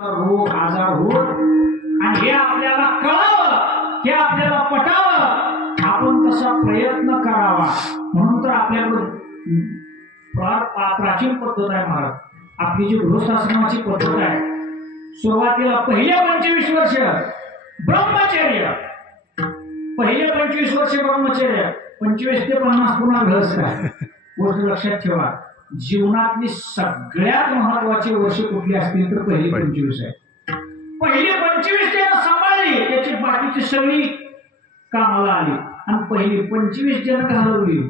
रोग आजार होत आणि हे आपल्याला कळावं, हे आपल्याला पटावं, आपण तसा प्रयत्न करावा. म्हणून तर आपल्याकडे प्राचीन पद्धत आहे महाराज. आपली जी गृहस्थाश्रमाची पद्धत आहे, सुरुवातीला पहिले 25 वर्ष ब्रह्मचर्य, पहिले 25 वर्ष ब्रह्मचर्य, 25 ते 50 पुन्हा गृहस्थ आहे. गोष्ट लक्षात ठेवा, जीवनातली सगळ्यात महत्वाची वर्ष कुठली असतील तर पहिली 25 आहे. पहिली 25 त्यानं सांभाळली, त्याची बाकीची सगळी कामाला आली आणि पहिली 25 ज्यानं घालवली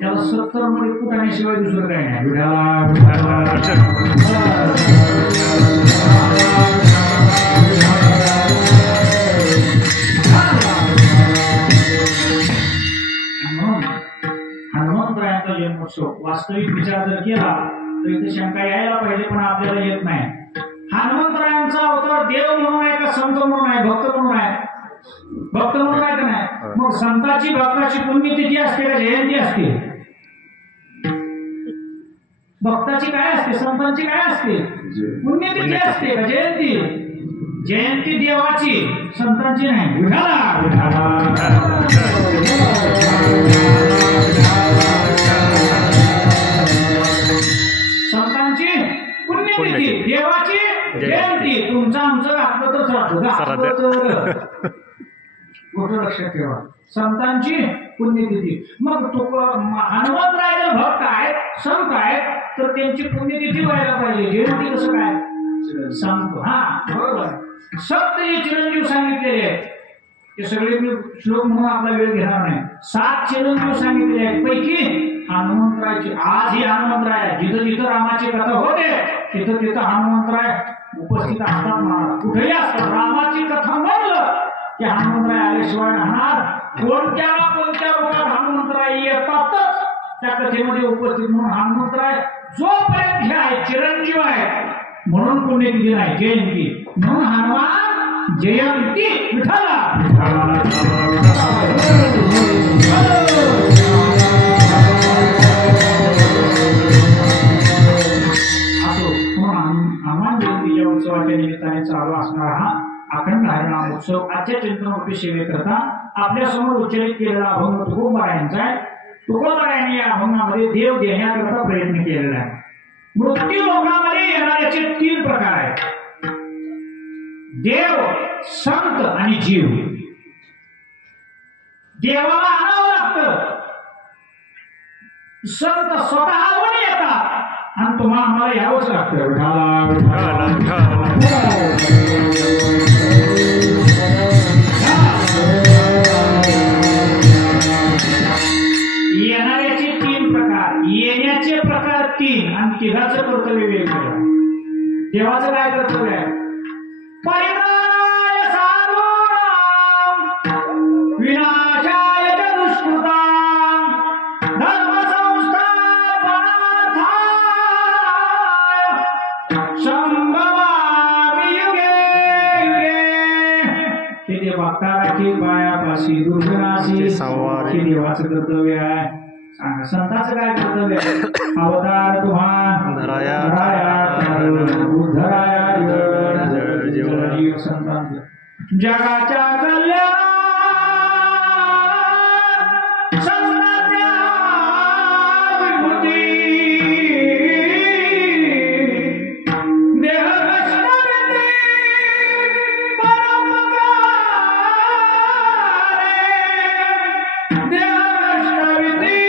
त्याला 70 मध्ये कुठाण्याशिवाय दुसरं काही नाही. हनुमंतरायांचा जन्मोत्सव वास्तविक विचार जर केला तर इथे शंका यायला पाहिजे, पण आपल्याला येत नाही. हनुमंतरायांचा अवतार देव म्हणून आहे का संत म्हणून आहे, भक्त म्हणून आहे? भक्त म्हणून आहे का नाही? मग संतांची भक्ताची पुण्यतिथी असते का जयंती असते? भक्ताची काय असते, संतांची काय असते? पुण्यतिथी असते का जयंती? जयंती देवाची, संतांची नाही. संतांची पुण्यतिथी, देवाची जयंती. तुमचं आमचं आपलं तर गोष्ट लक्षात ठेवा. संतांची पुण्यतिथी. मग हनुमंतराय जर भक्त आहेत, संत आहेत, तर त्यांची पुण्यतिथी व्हायला पाहिजे. जयंती कसं काय? संत. हा बरोबर. सप्त जे चिरंजीव सांगितलेले आहेत ते सगळे मी श्लोक म्हणून आपला वेळ घेणार नाही. 7 चिरंजीव सांगितलेले आहेत पैकी हनुमंतरायची. आज ही हनुमंतराय, जिथं जिथं रामाची कथा होते तिथं तिथं हनुमंतराय उपस्थित असतात. महाराज कुठेही असतात. रामाची कथा म्हणलं की हनुमंतराय आल्याशिवाय राहणार. कोणत्या ना कोणत्या रूपात हनुमंतराय येतातच त्या कथेमध्ये उपस्थित. म्हणून हनुमंतराय जोपर्यंत हे आहे चिरंजीव आहे म्हणून पुण्यतिथी नाही, जयंती. म्हणून हनुमान जयंती विठ्ठला. हनुमान जयंतीच्या उत्सवाच्या निमित्ताने चालू असणारा हा अखंड हरिनाम उत्सव आजच्या चिंतनरूपी सेवेकरता आपल्या समोर उच्चारित केलेला अभंग तुकोबारायांचा आहे. तुकोबारायांनी या अभंगामध्ये देव देण्याकरता प्रयत्न केलेला आहे. मृत्यू लोकांमध्ये येणाऱ्याचे 3 प्रकार आहेत: देव, संत आणि जीव. देवाला आणावं लागतं, संत स्वतःहून येतात आणि तुम्हाला आम्हाला यावंच लागतं. येणाऱ्याचे 3 प्रकार, येण्याचे प्रकार 3 आणि तिघाचं कर्तव्य वेगवेगळं. देवाचं काय कर्तव्य आहे? परित्राणाय साधूनां विनाशाय च दुष्कृतां धर्म संस्थापनार्थाय संभवामि युगे युगे. हे देवाची पायापाशी दुर्गणाशी हे देवाचं कर्तव्य आहे. संतांचं काय कर्तव्य आहे? अवतार तुम्हा धराया संतांचं जगाच्या कल्याण संतांच्या विभूती देह कष्टगती परोपकारे देह कष्टगती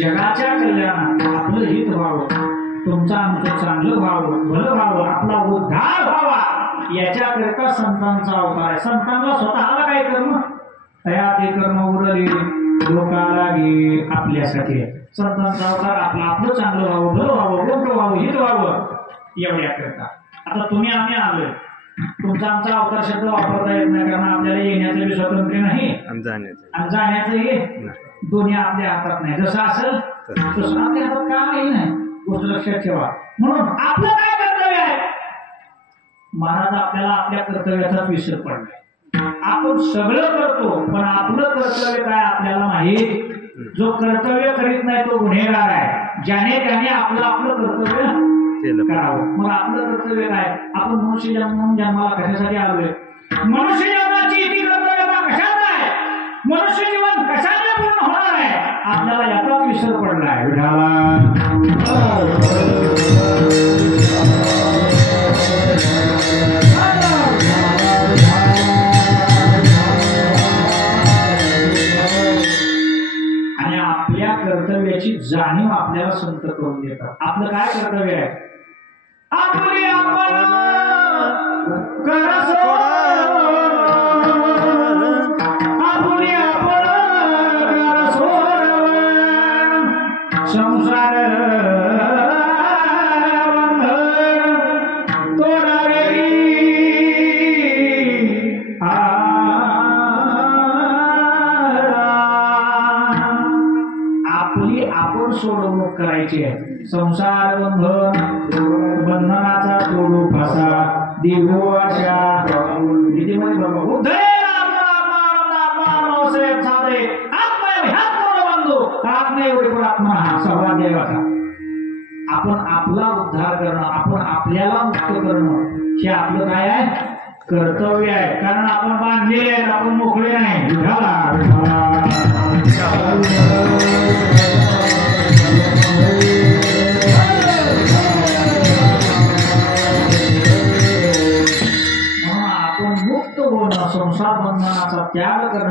जगाच्या कल्याणात आपलं हित व्हावं, तुमचं आमचं चांगलं व्हावं, भलं व्हावं, आपला उद्धार व्हावा याच्याकरिता संतांचा अवतार आहे. संतांना स्वतःला काय कर्म तया ते कर्म उरले लोकाला गे आपल्यासाठी. संतांचा अवतार आपलं चांगलं व्हावं, भलं व्हावं, मोठं व्हावं, हित व्हावं एवढ्याकरिता. आता तुम्ही आम्ही आलोय, तुमचा आमचा अवतार शब्द वापरता येत नाही, कारण आपल्याला येण्याचं बी स्वातंत्र्य नाही आणि जाण्याचंही दोन्ही आपल्या हातात नाही. जसं असेल तसं आपल्या हातात काम नाही. गोष्ट लक्षात ठेवा. म्हणून आपलं काय कर्तव्य आहे? महाराज आपल्याला आपल्या कर्तव्याचाच विसर पडलाय. आपण सगळं करतो पण आपलं कर्तव्य काय आपल्याला माहित. जो कर्तव्य करीत नाही तो गुन्हेगार आहे. ज्याने त्याने आपलं आपलं कर्तव्य करावं. मग आपलं कर्तव्य काय. आपण मनुष्य जन्माला कशासाठी आलोय. मनुष्य जन्माची इति कर्तव्यता कशात आहे. मनुष्य जीवन कशाने पूर्ण होणार आहे आपल्याला याचाच विसर पडलाय. आणि आपल्या कर्तव्याची जाणीव आपल्याला संत करून देतात. आपलं काय कर्तव्य आहे. आपली आपण संसार आपली आपण सोडवणूक करायची आहे. संसार बंधनाचा तोडू फासा देवो आशा गीतेमध्ये बघा आपण आपला उद्धार करणं आपण आपल्याला मुक्त करणं हे आपलं काय आहे कर्तव्य आहे. कारण आपण बांधलेले आहेत आपण मोकळे नाही. म्हणून आपण मुक्त होणं संसार बंधनाचा त्याग करणं